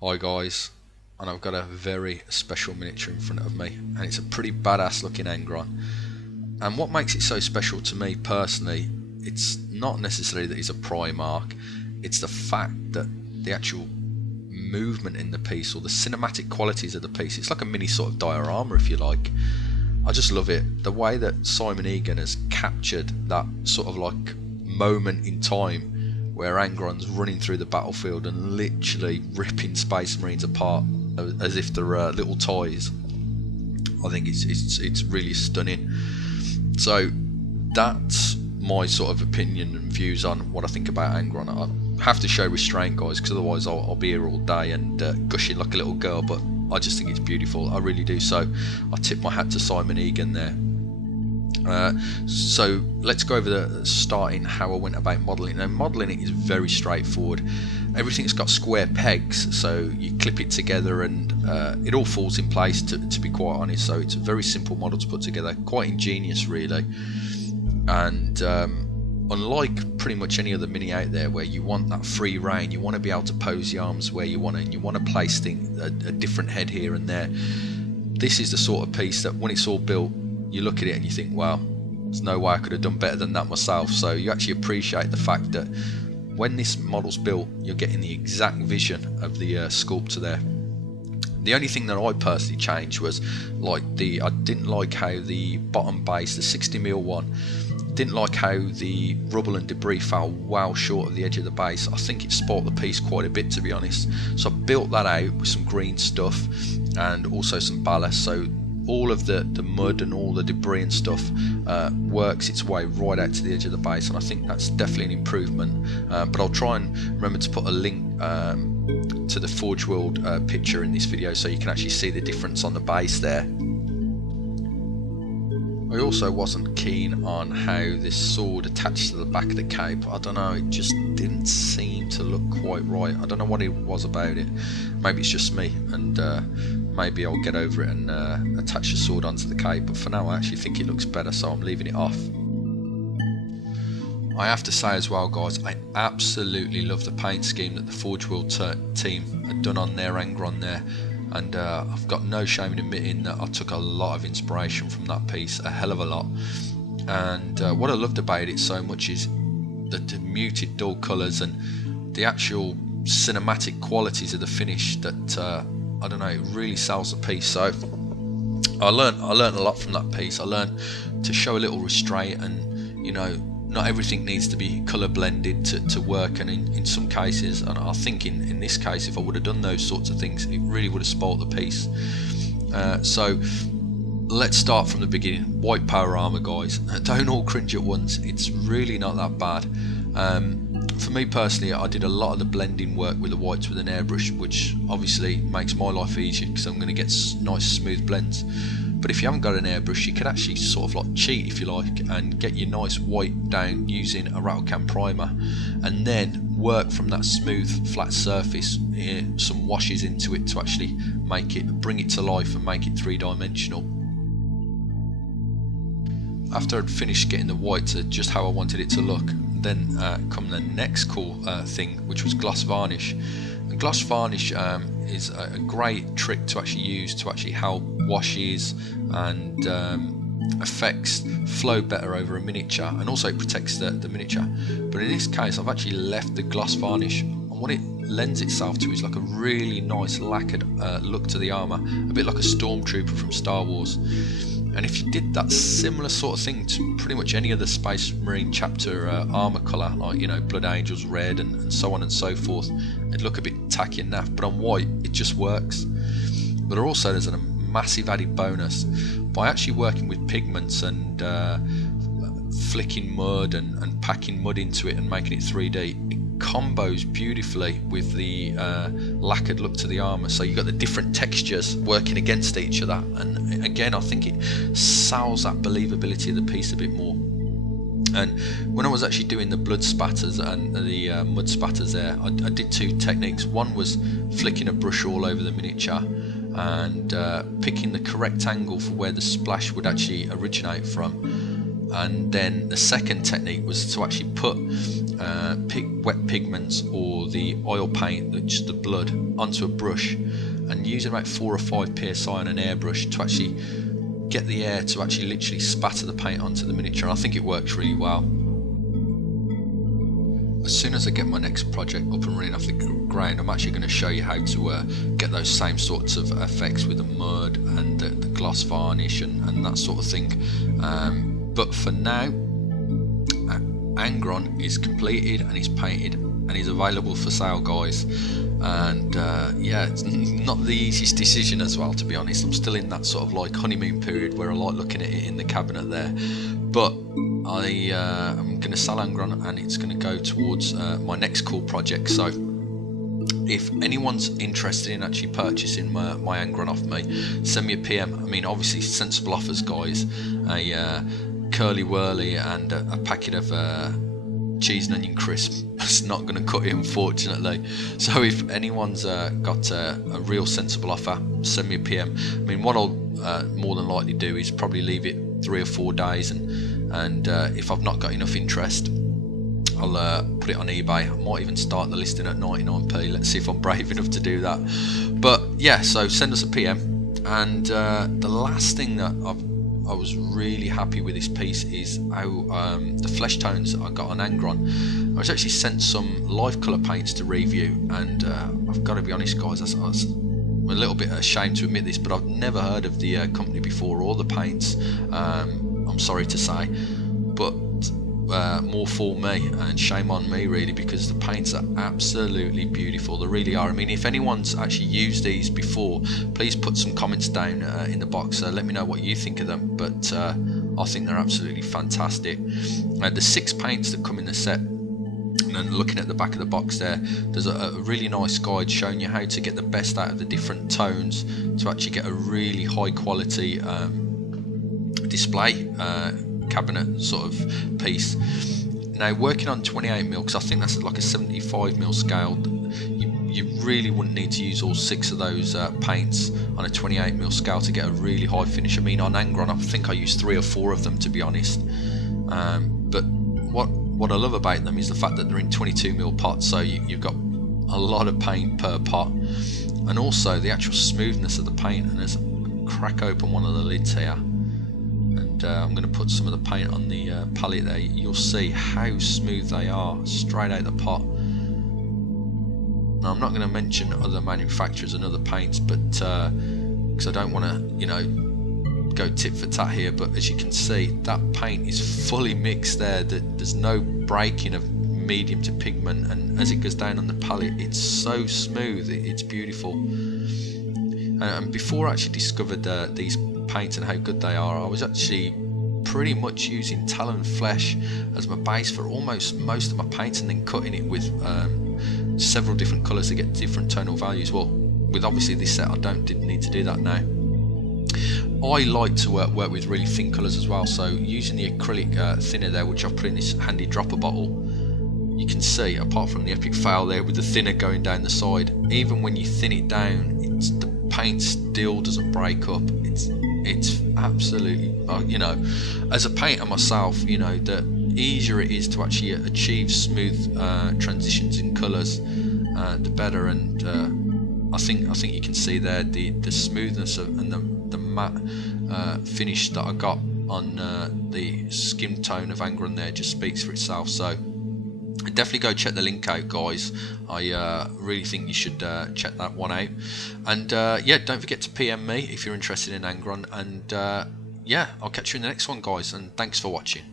Hi guys, and I've got a very special miniature in front of me, and it's a pretty badass looking Angron. And what makes it so special to me personally, it's not necessarily that he's a primarch, it's the fact that the actual movement in the piece, or the cinematic qualities of the piece, it's like a mini sort of diorama if you like. I just love it, the way that Simon Egan has captured that sort of like moment in time where Angron's running through the battlefield and literally ripping Space Marines apart as if they're little toys. I think it's really stunning. So that's my sort of opinion and views on what I think about Angron. I have to show restraint, guys, because otherwise I'll be here all day and gushing like a little girl, but I just think it's beautiful, I really do. So I tip my hat to Simon Egan there. So let's go over the starting how I went about modelling. Now, modelling it is very straightforward. Everything's got square pegs, so you clip it together and it all falls in place, to be quite honest. So it's a very simple model to put together, quite ingenious really. And unlike pretty much any other mini out there where you want that free reign, you want to be able to pose the arms where you want to, and you want to place a different head here and there, this is the sort of piece that when it's all built, you look at it and you think, wow, there's no way I could have done better than that myself. So you actually appreciate the fact that when this model's built, you're getting the exact vision of the sculptor there. The only thing that I personally changed was I didn't like how the bottom base, the 60mm one, didn't like how the rubble and debris fell well short of the edge of the base. I think it spoilt the piece quite a bit, to be honest. So I built that out with some green stuff and also some ballast, so all of the mud and all the debris and stuff works its way right out to the edge of the base, and I think that's definitely an improvement. But I'll try and remember to put a link to the Forge World picture in this video so you can actually see the difference on the base there. I also wasn't keen on how this sword attached to the back of the cape. I don't know, it just didn't seem to look quite right. I don't know what it was about it. Maybe it's just me, and maybe I'll get over it and attach the sword onto the cape, but for now I actually think it looks better, so I'm leaving it off. I have to say as well, guys, I absolutely love the paint scheme that the Forge World team had done on their Angron there, and I've got no shame in admitting that I took a lot of inspiration from that piece, a hell of a lot. And what I loved about it so much is the muted dull colours and the actual cinematic qualities of the finish that I don't know, it really sells the piece. So I learned a lot from that piece. I learned to show a little restraint, and you know, not everything needs to be colour blended to work, and in some cases, and I think in this case, if I would have done those sorts of things, it really would have spoilt the piece. So let's start from the beginning. White power armour, guys. Don't all cringe at once, it's really not that bad. For me personally, I did a lot of the blending work with the whites with an airbrush, which obviously makes my life easier because I'm going to get nice smooth blends. But if you haven't got an airbrush, you can actually sort of like cheat, if you like, and get your nice white down using a rattle can primer, and then work from that smooth flat surface, some washes into it to actually bring it to life and make it three-dimensional. After I'd finished getting the white to just how I wanted it to look, then come the next cool thing, which was gloss varnish. And gloss varnish is a great trick to actually use to actually help washes and effects flow better over a miniature, and also it protects the miniature. But in this case, I've actually left the gloss varnish, and what it lends itself to is like a really nice lacquered look to the armour, a bit like a stormtrooper from Star Wars. And if you did that similar sort of thing to pretty much any other Space Marine chapter armour colour, like, you know, Blood Angels red and so on and so forth, it'd look a bit tacky and naff, but on white it just works. But also there's a massive added bonus by actually working with pigments and flicking mud and packing mud into it and making it 3D. It combos beautifully with the lacquered look to the armour, so you've got the different textures working against each other, and again I think it sells that believability of the piece a bit more. And when I was actually doing the blood spatters and the mud spatters there, I did two techniques. One was flicking a brush all over the miniature and picking the correct angle for where the splash would actually originate from, and then the second technique was to actually put wet pigments or the oil paint, that's the blood, onto a brush, and using about 4 or 5 psi on an airbrush to actually get the air to actually literally spatter the paint onto the miniature. And I think it works really well. As soon as I get my next project up and running off the ground, I'm actually going to show you how to get those same sorts of effects with the mud and the gloss varnish and that sort of thing. But for now, Angron is completed and is painted and is available for sale, guys. And yeah, it's not the easiest decision as well, to be honest. I'm still in that sort of like honeymoon period where I like looking at it in the cabinet there, but I'm going to sell Angron and it's going to go towards my next cool project. So if anyone's interested in actually purchasing my Angron off me, send me a PM. I mean, obviously sensible offers, guys. A curly whirly and a packet of cheese and onion crisp. It's not going to cut it, unfortunately. So if anyone's got a real sensible offer, send me a PM. I mean, what I'll more than likely do is probably leave it 3 or 4 days, and if I've not got enough interest, I'll put it on eBay. I might even start the listing at 99p. Let's see if I'm brave enough to do that. But yeah, so send us a PM. And the last thing that I was really happy with this piece is how the flesh tones I got on Angron. I was actually sent some live colour paints to review, and I've got to be honest, guys, I'm a little bit ashamed to admit this, but I've never heard of the company before or the paints. I'm sorry to say, but more for me, and shame on me really, because the paints are absolutely beautiful. They really are. I mean, if anyone's actually used these before, please put some comments down in the box. Let me know what you think of them, but I think they're absolutely fantastic. The 6 paints that come in the set, and then looking at the back of the box there's a really nice guide showing you how to get the best out of the different tones to actually get a really high quality display cabinet sort of piece. Now, working on 28mm, because I think that's like a 75mm scale, you really wouldn't need to use all 6 of those paints on a 28mm scale to get a really high finish. I mean, on Angron I think I used 3 or 4 of them, to be honest. But what I love about them is the fact that they're in 22mm pots, so you've got a lot of paint per pot, and also the actual smoothness of the paint. And there's a crack open one of the lids here, and I'm going to put some of the paint on the palette there. You'll see how smooth they are straight out the pot. Now, I'm not going to mention other manufacturers and other paints, but because I don't want to, go tit for tat here, but as you can see, that paint is fully mixed there. There's no breaking of medium to pigment, and as it goes down on the palette, it's so smooth, it's beautiful. And before I actually discovered these paints and how good they are, I was actually pretty much using talon flesh as my base for almost most of my paints, and then cutting it with several different colours to get different tonal values. Well, with obviously this set, I didn't need to do that now. I like to work with really thin colours as well, so using the acrylic thinner there, which I've put in this handy dropper bottle, you can see, apart from the epic fail there with the thinner going down the side, even when you thin it down, the paint still doesn't break up. It's absolutely, as a painter myself, the easier it is to actually achieve smooth transitions in colours, the better. And I think you can see there the smoothness and the matte finish that I got on the skin tone of Angron there just speaks for itself. So definitely go check the link out, guys. I really think you should check that one out. And yeah, don't forget to PM me if you're interested in Angron. And yeah, I'll catch you in the next one, guys, and thanks for watching.